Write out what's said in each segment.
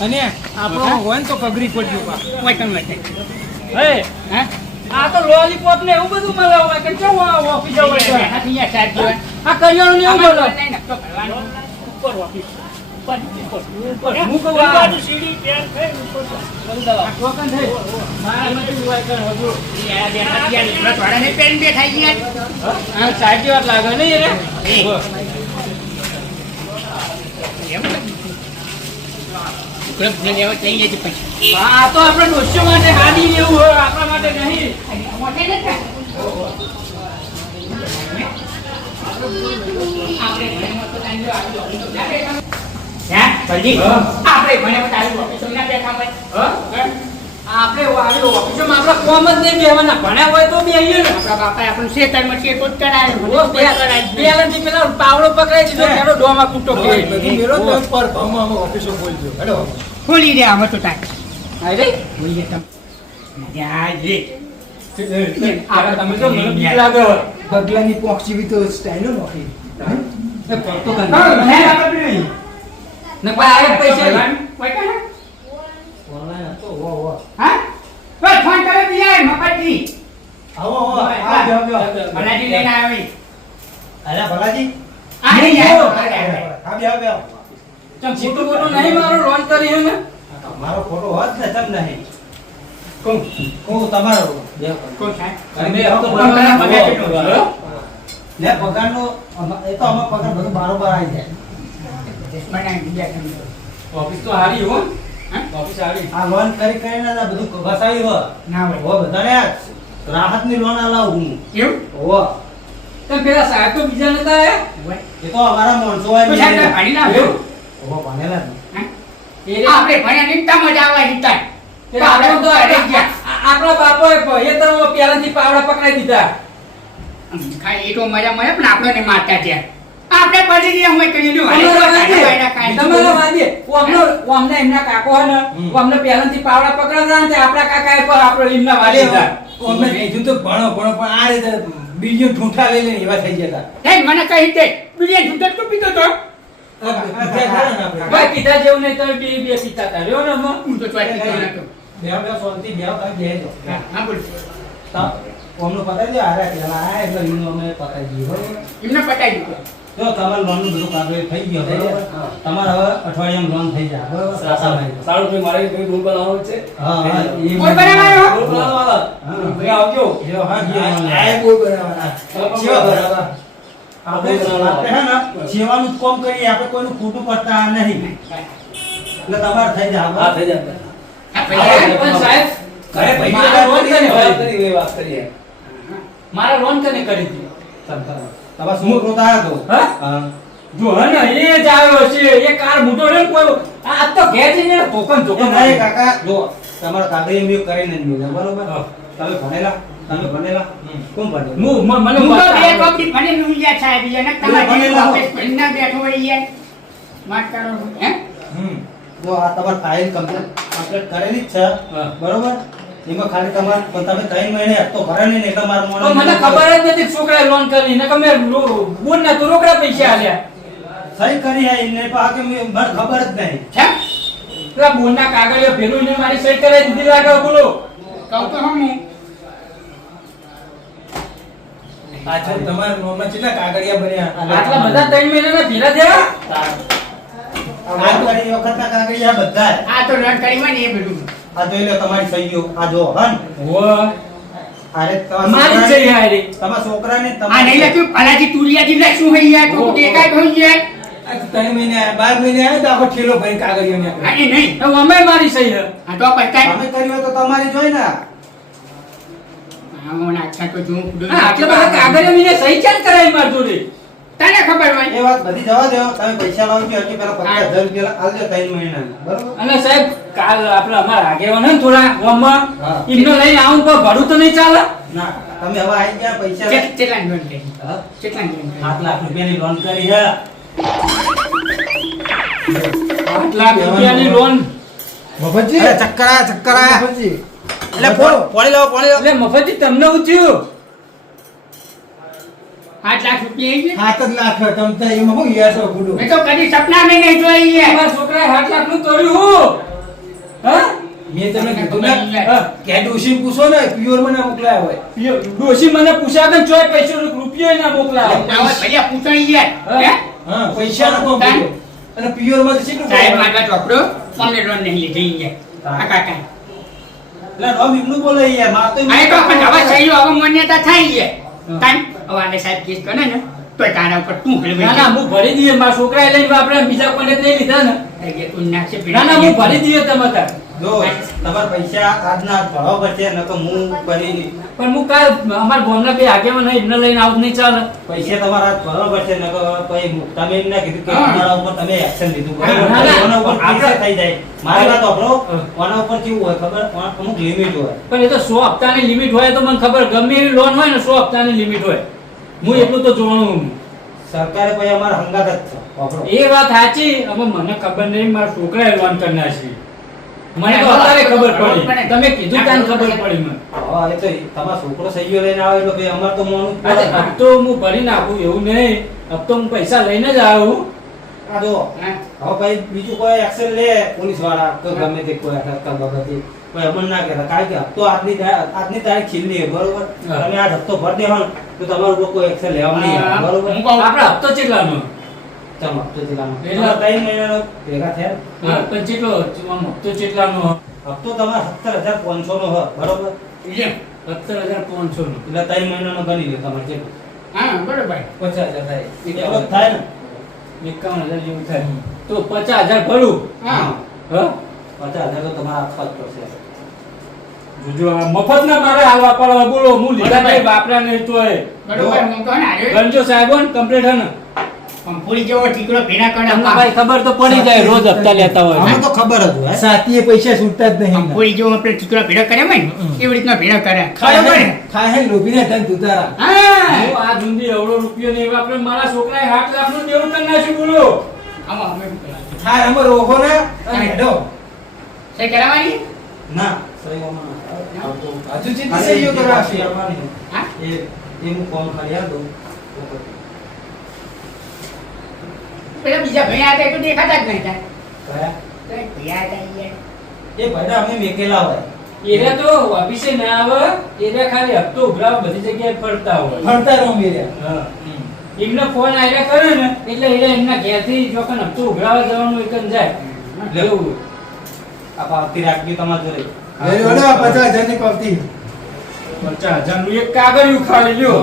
અને આપણો હોય ને તો કગરી પડ્યો આ તો લોલીપોપ ને એવું બધું મળે હોય કે કેવું ઓફિસ હોય આ કરિયાણું ને એવું મળે ઉપર ઓફિસ ઉપર હું કહું આ સીડી પેન થઈ ઉપર દવા ટોકન થઈ મારા મત હોય કે હજુ યાર થોડા ને પેન બે ખાઈ ગયા આ સાચી વાત લાગે ને રે એમ ક્લબ ને લેવા ચાહીએ છે પછી આ તો આપણે દોસ્તો માટે હાડી લેવું હોય આપણા માટે નહીં મોટે નથી આપણે ભણેમાં તો ટાઈમ આવી હે જલ્દી આપણે ભણેમાં તારી ઓફિસમાં બેઠા હોય આપણે આવી ઓફિસમાં આપણા કોમ જ નહીં બેહવાના ભણ્યા હોય તો બેહીએ ને આપણા બાપાએ આપણને શેતરમાં શેતો જ કરાયો પેલાથી પેલા પાવડો પકડાઈ દીધો તેનો ડોમાં કૂટો કે બધી મેરો તો પર ભમમાં ઓફિસો બોલજો હેડો ખોલી દે આમ તો ટાઈમ આઈ રે બોલીએ તમ જા જે આ તમે જો મને બીક લાગે બગલાની પોક્ષી બી તો સ્ટાઈલ નોખી હે તો ગંદા હે આપણે નહીં ન પાય પૈસા કોઈ કહે ઓનલાઈન તો વો હા બસ ફોન કરે દિયા મપાજી આવો આ બેઓ ભલાજી લઈને આવી અરે ભલાજી આ નહીં આ બેઓ તમ ફોટો ફોટો નહીં મારો લોન્ચ કરી હે ને મારો ફોટો હોત ને તમ નહીં કોણ તમારો કોણ છે મે તો પગાર ને પગારનો એ તો અમાર પગાર બધું બરોબર આવી જાય બનાવી દીધા ઓફિસ તો હારી હો ઓફિસ હારી આ લોન કરી કરીને બધું બસાવી હો ના હોય હો બધાને રાહતની લોન આલાવ હું કેમ હો તો પેલા સાહેબ તો બીજા નતા એ તો અમારા મોણસો હોય ને સાહેબ પાણી ના આવ્યો હો ભણેલા હે આપણે ભણ્યા નીતા મજા આવે નીતા આપણે તો આપણા બાપોએ એ તો પેલાથી પાવડા પકડાઈ દીધા ખાઈ એ તો મજા મળે પણ આપણે ને મારતા છે આપણે પછી અમે કહી દઉં તમારો વાદે ઓમને એમના કાકો હે ને ઓમને પેલાથી પાવડા પકડાતા ને આપણા કાકાએ પર આપણે એમના વાદે હતા ઓમને કીધું તો ભણો પણ આ રીતે બીજો ઠૂંઠા લઈ લઈને એવા થઈ ગયા હતા મને કહી દે બીજો ઠૂંઠા તો પીતો તો ભાઈ પીતા જેવું નહીં તમે બે પીતા હતા રહ્યો ને હું તો ચોટી ગયો નતો બે સોલતી બે બેજો હા બોલ ઓમનો પતાઈ દે આરે કેલા આ એટલે ઈનો અમે પતાઈ દીધો એમને પતાઈ દીધો તો તમારું લોન નું બધું કાગળ થઈ ગયો બરોબર તમારે હવે અઠવાડિયામાં લોન થઈ જાય બરોબર સાસાભાઈ સારું ભાઈ મારે કોઈ રૂમ બનાવવો છે હા હા કોઈ બનાવવાનો રૂમ બનાવવાનો હા ભાઈ આવજો જો હા આ કોઈ બનાવવાના સેવા બરાબર આપણે હે ને સેવાનું કામ કરીએ આપણે કોઈનું ખોટું કરતા નહીં એટલે તમારે થઈ જાય હા થઈ જાય સાહેબ ઘરે પૈસા લોન કને કરી વાત કરીએ મારા લોન કને કરી દી તમારા છોકરો તા તો હા જો હે ને એ જ આવ્યો છે એ કાર મોટો રે કોઈ આ તો ઘેર જઈને ટોકન નહીં કાકા જો તમારા કાગળી મેં કરીને જ મેં બરોબર તમે ભણેલા કોણ ભણે મને બે કોપડી ભણે નુયા સાહેબ એને તમારે ઓફિસ ભણના બેઠો હોય યાર માર કરો હે જો આ તમાર ફાઇલ કમ્પ્લીટ કરેલી જ છે બરોબર એમાં ખાલી તમાર પણ તમે 3 મહિને તો ભરે નહીં એટલે માર મને ખબર જ નથી છોકરાએ લોન કરી ને તમે બોન ના તો રોકડા પૈસા આલ્યા સહી કરી હે એને પા કે મને ખબર જ નહીં છે પેલા બોન ના કાગળિયો ભેલું ને મારી સહી કરાવી દીધી લાગે બોલો કહું તો હું આછા તમાર નોમાં કેટલા કાગળિયા બન્યા આટલા બધા 3 મહિનાના ભેલા દેવા આ કરી વખતના કાગળિયા બધા આ તો લોન કરી માં ને એ બધું આ જોઈ લો તમારી સહીઓ આ જો હન ઓ અરે તમારી સહી આરે તમારા છોકરાને આ નહીં લખ્યું ભલાજી તુરિયાજી લખ્યું હે યાર તો દેખાય ભઈ યાર આ 3 મહિને 12 મહિને આવે તો આખો ઠેલો ભરી કાગળિયો ને આ નહીં તો અમે મારી સહી હે આ તો પૈસા અમે કર્યો તો તમારી જોઈ ને હા મને આખા તો જો આટલા બધા કાગળિયો મેને સહી ચાલ કરાવી માર જોડે તને ખબર હોય એ વાત બધી જવા દેવો તમે પૈસા લાવો કે હજી પેલા 50000 રૂપિયા આલજો 3 મહિના બરોબર અને સાહેબ કાલ આપણે અમાર આગેવાન ને થોડા ગામમાં ઇમનો લઈને આવું તો ભાડું તો નહીં ચાલે ના તમે હવે આવી ગયા પૈસા કેટલા લોન કરી હા કેટલા લોન 7 લાખ રૂપિયાની લોન કરી હે 7 લાખ રૂપિયાની લોન મફતજી ચક્કરા મફતજી એટલે પાણી લાવો એટલે મફતજી તમને હું થયું 8 લાખ રૂપિયા આવી 7 લાખ તમ તો એમાં હું યાર તો ગુડું મેં તો કદી સપનામાં નહીં જોઈ યાર. મારા છોકરાએ 8 લાખનું કર્યું. હા? મેં તમને કીધું ને કે ડોશી પૂછો ને પ્યોર મને મોકલાયા હોય ડોશી મને પૂછ્યા કે ચોય પૈસો રૂપિયો ના મોકલાવે. આવો ભૈયા પૂછો યાર. હે? હા પૈસા નો કોમ કર્યો અને પ્યોર માં કેટલું સાહેબ મારા ચોપડો અમને લોન નહીં લીધી યાર. આ કાકા. એટલે રોમ એમનું બોલે યાર માર તો આ તો પણ હવે સહી હવે માન્યતા થાય યાર. તાન હવે આને સાહેબ કેસ કરે ને તો તારા ઉપર તું હલવાઈ ના ના હું ભરી દઈએ મારા છોકરાએ લઈને આપણે બીજા કોને જ નહીં લીધા ને. જાય. તું નાખશે ના ના હું ભરી દઈએ તમે તાર. જો તમારા પૈસા આજના ભરાવા પડશે નકર હું કરી પણ હું કાલ અમારા ગામના બે આગેવાન હોય એમને લઈને આવું નહીં ચાલે. પૈસા તમારા આજ ભરાવા પડશે નકર પછી તમે એમ ના કીધું કે હા. તમારા ઉપર તમે એક્શન લીધું હા, બરાબર ના, ના. કોના ઉપર પૈસા થઈ જાય મારી વાત સાંભળો હા. કોના ઉપર કેવું હોય ખબર અમુક લિમિટ હોય પણ એ તો 100 હપ્તાની લિમિટ હોય તો મને ખબર ગમે એવી લોન હોય ને 100 હપ્તાની લિમિટ હોય. હું એટલું તો જોવાનું. સરકારે પછી અમારા હંગાત જ છે વાપરો એ વાત સાચી હવે મને ખબર નહીં મારા છોકરાએ લોન કરનાર છે. મને તો અત્યારે ખબર પડી. તમે કીધું ત્યાં ખબર પડી મને. હા એ તો તમારો છોકરો સહીઓ લઈને આવે એટલે પછી અમારે તો મોનું જ અરે પડે. હપ્તો હું ભરી નાખું એવું નહીં. હપ્તો હું પૈસા લઈને જ આવું. આ જો હા. હવે ભાઈ બીજું કોઈ એક્શન લે પોલીસ વાળા તો ગમે તે કોઈ અટક બાબતે કોઈ અમલ ના કહેતા કારણ કે હપ્તો આજની તારીખ છેલ્લી છે બરોબર હા. તમે આ હપ્તો ભરી દેવાનો તો તમારું ઉપર કોઈ એક્શન લેવા નહીં આવે બરોબર હું કહું આપણે હપ્તો કેટલાનો? ચમ હપ્તો ચલાવવાનો એટલે- 3 મહિનાનો ભેગા થયા હા, પણ કેટલો આમ હપ્તો કેટલાનો? હપ્તો તમારે 17,500 નો હોય બરોબર લે. 17,500 નો. એટલે 3 મહિનાનો ગણી લે તમારે કેટલું હા બરોબર. 50,000 થાય એટલો જ થાય ને 51,000 જેવું થાય. તો 50,000 ભરું. હા. હા? 50,000 તો તમારે આપવા જ પડશે જોજો આ મફત ના મારે હાલવા પડે બોલો હું લીધા બરાબર. નહીં વાપરા નહીં તોય. બરોબર હું કહું ને આર્યો ગણજો સાહેબ કમ્પ્લીટ હે ને. કંપોડી જેવો ઠીકડો ભેણા કરે તમને ભાઈ ખબર તો પડી જાય રોજ હપ્તા લેતા હોય. અમને તો ખબર જ હોય સાતીએ પૈસા છૂટતા જ નહીં કંપોડી જેવો આપણે ઠીકડો ભેડો કરે હોય ને એવી રીતના ભેડો કરે ખાય બરોબર હે- ખાય હે લોભીને ધન તુતારા હા હું આ ધૂંધી અવળો રૂપિયો નહીં વાપરે મારા છોકરાએ 8 લાખનું દેવું કરી નાખ્યું બોલો. આવો અમે થાય અમે રોહો ને અને હેડો સે કરાવવાની ના સહી ઓમાં આવતો હજુ ચેટલી સહીઓ કરાવશે? હા એ હું ફોન કરી આલ દઉં પેલા બીજા ભાઈ આ તો દેખાતા જ નહીં થાય કયા ભાઈ આ જાય એ ભાઈડા અમે મેકેલા હોય એરે તો ઓફિસે ના આવે એરે ખાલી હપ્તો ઉઘરાવ બધી જગ્યાએ ફરતા હોય. ફરતા રહો મેર્યા હા. એમનો ફોન આયરા કરે ને એટલે એરે એમના ઘેરથી જોકન હપ્તો ઉઘરાવા જવાનું એકન જાય. લે. એવું. આ પાવતી રાખજો તમારે જોડે વેરી ઓલો 50,000 ની પાવતી 50,000 નું એક કાગળિયું ખાલી લ્યો.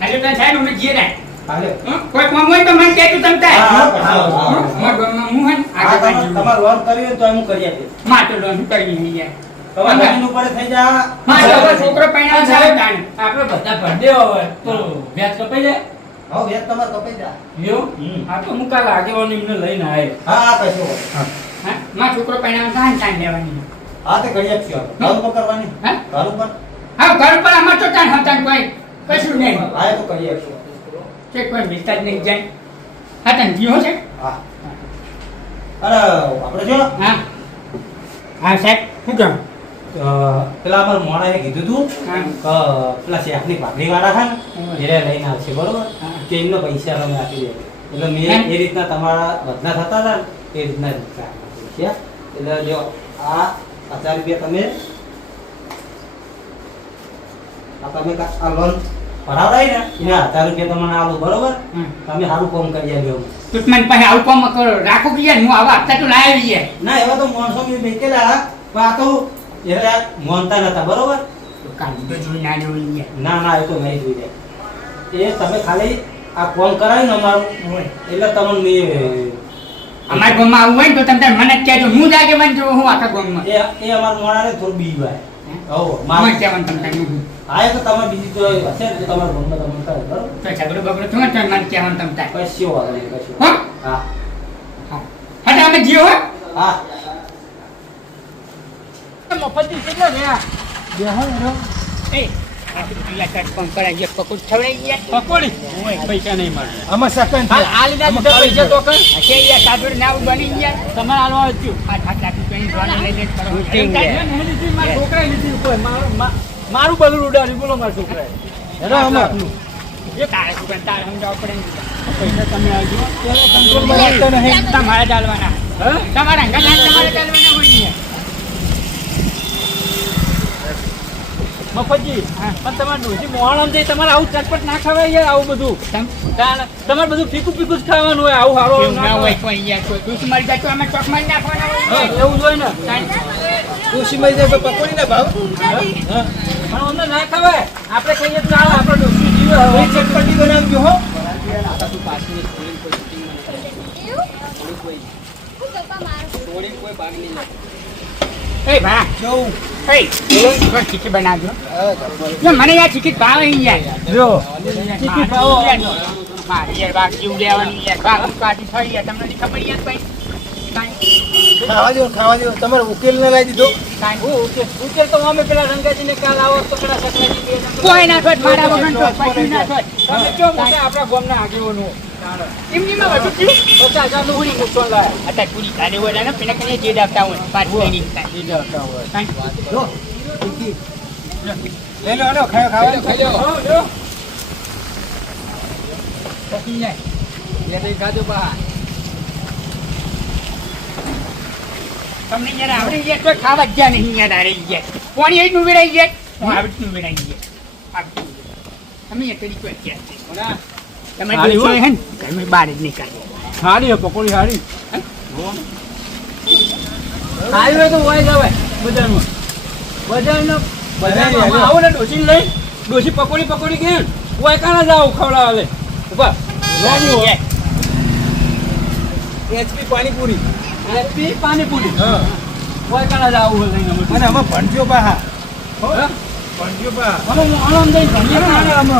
આજે તને થાય ને અમે જઈએ ને હાલે કોઈ કામ હોય તો મને કહેજો તમ તાર હા, હા, હા, હા. મારા ગામમાં હું હે ને આ આગળ બાજુ તમારે વર્ક કર્યું તો હું કરી આપીશ માટો લોન કરી નહીં યાર તમારે જમીન ઉપર થઈ જા મારો હવે છોકરો પૈણા જાય તાણ આપણે બધા ભર દેવા હોય તો વ્યાજ કપાઈ જાય. હવે વેત તમારે કપાઈ જા એવું? હમ. આ તો હું કાલે આગેવાનો એમને લઈને આયો. હા હા કશો હા મારો છોકરો પૈણા જાય ને તાણ લેવાની હા તે કરી આપશું ઘર ઉપર કરવાની હા ઘર ઉપર હા ઘર પર અમાર તો તાણ હતા કોઈ કશું નહીં હા એ તો કરી આપશું છે કોઈ મિલતા જ નહીં જાય હા તને જીવો છે હા અરે આપણે જો હા હા સાહેબ શું કહું પેલા અમારા મોણાએ કીધું તું હા કે પેલા શેખની ભાગરી વાળા છે ને એને લઈને આવશે બરોબર હા. કે એમને પૈસા અમે આપી દે એટલે મેં એમ? એ રીતના તમારા વધના થતા હતા ને એ રીતના પૈસા એટલે જો આ 1000 રૂપિયા તમે આ લોન ભરાવડાય ને એના 1000 રૂપિયા તમને આલો બરોબર હમ. તમે સારું કામ કરી આપ્યો તું મને પાસે આવું કામ કરો રાખો કે યાર હું આવા આપતા તો લાવી યાર ના એવા તો માણસો મેં મેકેલા પણ આ તો એટલે મોનતા નતા બરોબર તો કાઢી તો જોઈ ના જોઈ યાર ના ના એ તો નહીં જોઈ જાય એ તમે ખાલી આ કોમ કરાય ને અમારું હોય એટલે તમને અમારા ગામમાં આવું હોય ને તો તમે તાર મને જ કહેજો હું જાગે મને જો હું આખા ગામમાં એ અમારા મોણાને થોડું બીવાય હો મને કહેવાનું તમે તાર હું હા એ તો તમે બીજી તો હશે ને તો તમારા ઘરમાં તમને કરે બરોબર તો ઝઘડો બગડો થયો ને તો મને કહેવાનું તમે તાર કશો વાંધો નહીં કશો હો હા હા અમે જીઓ હો હા મફતી કેટલો રહ્યા એ આ પેલા કાટ ફોન કરાય એક પકોડ ખવડાઈ ગયા પકોડી પૈસા નહીં મળે. આમાં સકન છે આ લીધા આમાં દીધા ખાલી પૈસા તો કર કે યાર સાબુર ના બની ગયા તમારે આલો હતું 8 લાખ રૂપિયાની ડોલર લઈ લે કરો મારા છોકરાએ લીધી કોઈ મારું બલૂન ઉડાડ્યું બોલો મારા છોકરાએ. હેડો આમાં એ તારે શું કરે? તારે સમજાવવું પડે ને. પૈસા તમે આવજો કંટ્રોલમાં રાખતા નહીં. તમારે ચાલવાના. હા તમારા અંગત તમારે ચાલવાના હોય ને. મફતજી પણ તમારે ડોશી મોહણમ જઈ તમારે આવું ચટપટ ના ખવાય યાર આવું બધું તમારે બધું ફીકું ફીકું જ ખાવાનું હોય આવું હારો એવું ના હોય કોઈ યાર કોઈ દૂધ મરી જાય તો અમે ચોક મારી નાખવાના હોય. એવું જ હોય ને ડોશી મરી જાય તો પકોડીના ભાવ. પણ અમને ના ખવાય આપણે કહીએ તો ચાલે આપણે ડોશી જીવે હવે ચટપટી બનાવજો હો. એ ભા જવું. એ બોલો ચીકી બનાવજો. જો મને યાર ચીકી ભાવે નહીં યાર. જો ચીકી ભાવો મારી યાર બાકી એવું લેવાનું યાર બાકી પાર્ટી થઈ યાર તમને નહીં ખબર યાર ભાઈ ખાવા દો. તમારે ઉકેલ ના લાવી દીધો. ઉકેલ તો અમે પેલા રંગાજીને કાલ આવો તો પેલા સકલાજી બે જણ કોઈ ના થોત મારા વગર તો પૈસા ના થોત. તમે કેવો મોટા આપણા ગામના આગેવાનો એમનીમાં વધુ થયું 50,000 નું પૂરી નુકસાન લાયા અત્યારે પૂરી કાઢી હોય ને પેલા કને જે આપતા હોય પાછી નહીં જો. લઈ લો હેડો, ખાવા દો. હા જો પછી જાય તમને યાર આવડી ગયા તો ખાવા જ ગયા નહીં યાર હારી ગયા પાણી એટલું વેડાઈ ગયા હું આવડતું વેડાઈ ગયા તમે યાર પેલી કોઈ ગયા તમે હારી જોઈ હોય? હે ને તમે બહાર જ નહીં કાઢો હારી હે પકોડી હારી હારી હોય તો હોય જવાય બજારમાં બજારમાં આવો ને ડોસી લઈ ડોસી પકોડી કે હોય કાના જાવ ખવડાવવા લે ઉભા રોમી હોય HP પાણીપુરી. એપી પાણીપુરી હા. હોય કાના જાવ લઈને અમે અને આમાં ભણજો પાહા. હા? ભણજો પાહા. અમે આરામ દઈ ભણીએ ને અમે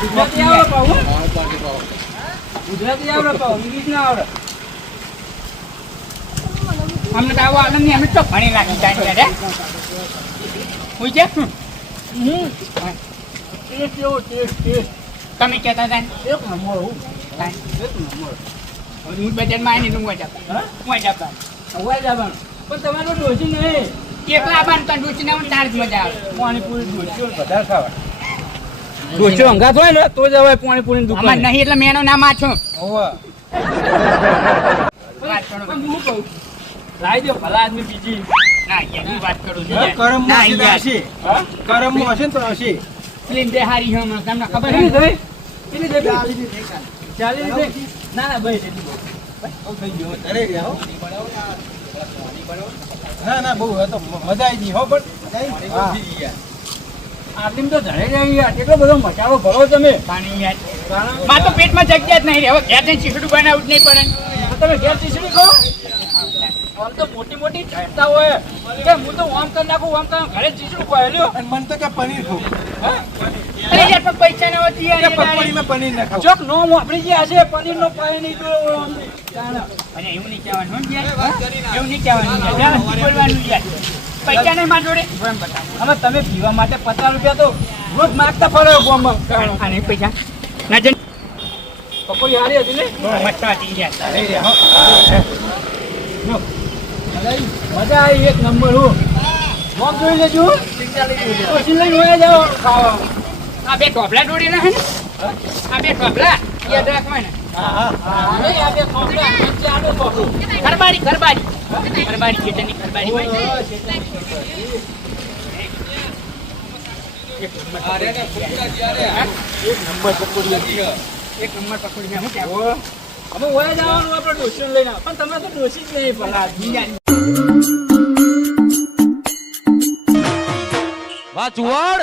ગુજરાતી આવડે પાવ ગુજરાતી આવડે પાવ ઇંગ્લિશ ના આવડે અમને તો આવો આનંદ નહીં અમે તો ભણી લાગી જાય યાર હું છે ટેસ્ટ એવો ટેસ્ટ તમે કહેતા હતા ને એક નંબર હું કાંઈ. એક નંબર હું બજારમાં આવીને હું જતા હા હું જતા હોય જવાનું પણ તમારે ડોસી નહીં એકલા બાન તો ડૂચીને આવું તાર જ મજા આવે પાણીપુરી ડોસી વધારે ખાવા ડોસી અંગાત હોય ને તો જ હવે પાણીપુરી ની અમાર નહીં એટલે મેનો નામ આ છું હોવે. વાત કરો. પણ હું કહું લાવી દો ભલા આદમી બીજી ના યાર હું વાત કરું છું હા, યાર. કરમમાં ના હશે તો યાર. હશે. હા કરમમાં હશે ને તો હશે. ફિલ્મ બે હારી છે હમણાં. તમને ખબર કેટલી છે થઈ કેટલી થઈ 40 થઈ ના ના ભાઈ અરે રહ્યા હો. ના બહુ હતો મજા આવી ગઈ હો પણ હા. આટલી તો ધરે જાય યાર કેટલો બધો મસાલો ભરો તમે પાણી યાર માં તો પેટમાં જગ્યા જ નહીં રહે હવે ઘેર જઈને ચીકડું બનાવવું જ નહીં પડે તમે ઘેર ચીસડી કહો આમ તો મોટી મોટી ચડતા હોય કે હું તો આમ કરી નાખું આમ કરી ઘરે ચીસડું પહેર્યો અને મને તો કે પનીર ખાવું. અરે યાર પણ પૈસા ના હોતી કે યાર પકોડીમાં પનીર ના ખાવું. ચોક નો વાપરી ગયા છે પનીર નો પાય નહીં તો અને એવું નહીં કહેવાનું હો યાર એવું નહીં કહેવાનું યાર વ્યવસ્થિત બોલવાનું યાર પૈસા નહીં માર જોડે એમ બતાવો હવે તમે પીવા માટે 50 રૂપિયા તો રોજ માગતા ફરો ગામમાં અને પૈસા ના જન પકોડી હારી હતી ને મસ્ત હતી યાર અરે રહ્યા હો. મજા આવી એક નંબર હું મોમ જોઈ લેજો પછી લઈને હોય જાઓ ખાવા આ બે ટોપલા જોડેલા હે ને આ બે ટોપલા યાદ રાખવાના હા નહીં, આ બે ખોખલા, વચ્ચે આડો ખોખલો. ખરબારી ખેતરની ખરબારી હોય ને. એક નંબર પકોડી મેં શું કહેવું? અમે ઓયા જવાનું આપણે ડોસીને લઈને આવો. પણ તમે તો ડોસી જ નહીં ભલા વાહ ચુવાડ